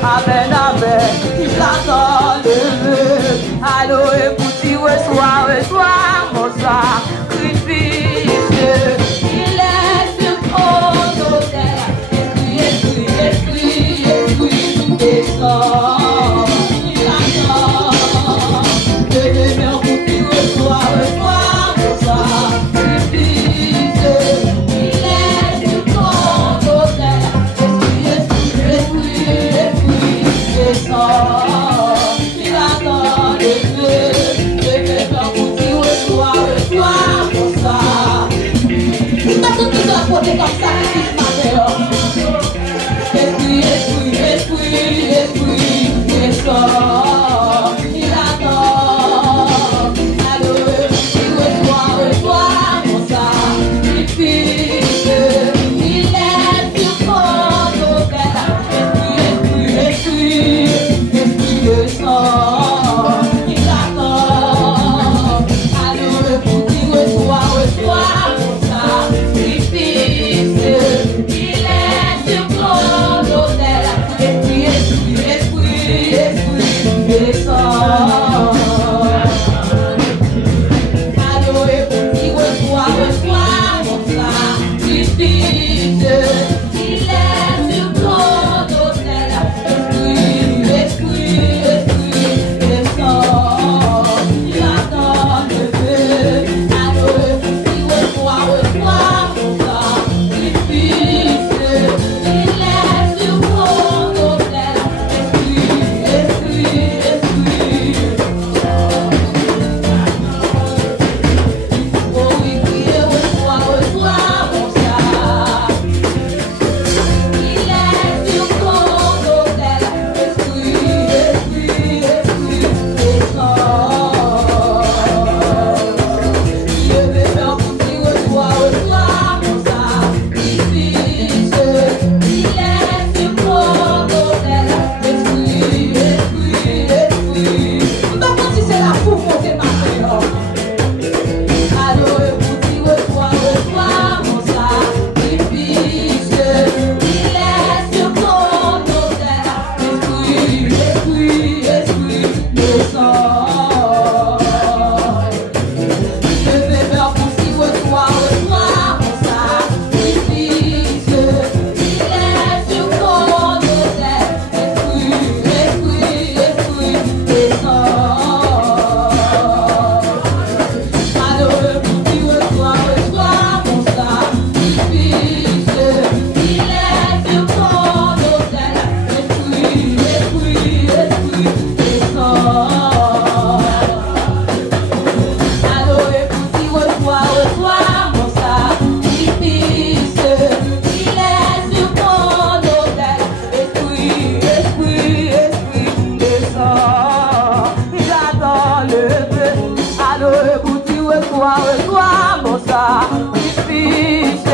Amen, amen, il l'attend levé. Allô, écoutez, reçois mon sacrifice. Il est sur mon autel. Esprit, descend. Il l'attend. Levé, écoutez, reçois mon sacrifice. Il est sur mon autel. Il attend le feu, pour qu'il reçoit pour ça. Il t'a tout la côté comme ça, esprit, descend. Il attend, allô, il reçoit pour ça. Il est sur mon autel, esprit. Il attend, allô, pour qu'il reçoit mon sacrifice. Il est sur mon autel, esprit, descend. Allô, pour qu'il reçoit mon sacrifice. Il est sur mon autel, esprit. Allô, écoutez, reçois mon sacrifice.